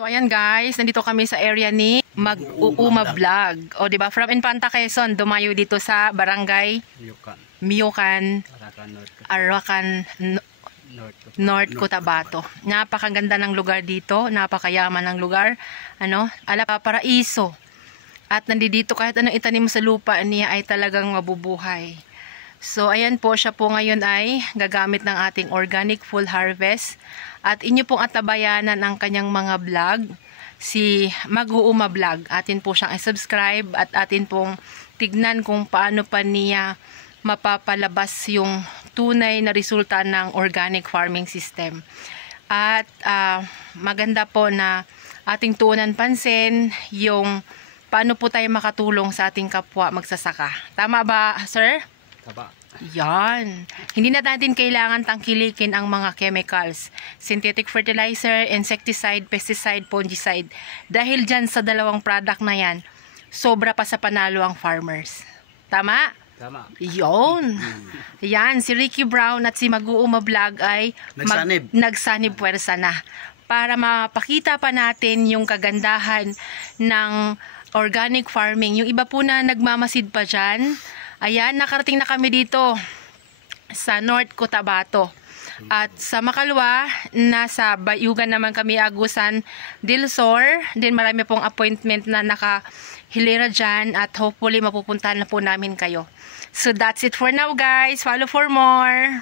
So ayan guys, nandito kami sa area ni Mag-uuma Vlog. O diba, from Infanta, Quezon, dumayo dito sa Barangay Miyukan, Arakan North Cotabato. Napakaganda ng lugar dito, napakayaman ng lugar. Paraiso. At nandito kahit anong itanim sa lupa niya ay talagang mabubuhay. So ayan po, siya po ngayon ay gagamit ng ating organic full harvest. At inyo pong atabayanan ang kanyang mga vlog, si Mag-uuma Vlog. Atin po siyang i-subscribe at atin pong tignan kung paano pa niya mapapalabas yung tunay na resulta ng organic farming system. At maganda po na ating tuunan pansin yung paano po tayo makatulong sa ating kapwa magsasaka. Tama ba, sir? Tama. Yan. Hindi na natin kailangan tangkilikin ang mga chemicals, synthetic fertilizer, insecticide, pesticide, fungicide. Dahil dyan sa dalawang product na yan, sobra pa sa panalo ang farmers. Tama? Tama. Yun. Yan, si Ricky Brown at si Mag-uuma Vlog ay nagsanib puwersa na para mapakita pa natin yung kagandahan ng organic farming. Yung iba po na nagmamasid pa dyan, ayan, nakarating na kami dito sa North Cotabato. At sa Makalwa, nasa Bayugan naman kami, Agusan del Sur. Din marami pong appointment na nakahilera dyan at hopefully mapupuntahan na po namin kayo. So that's it for now guys. Follow for more.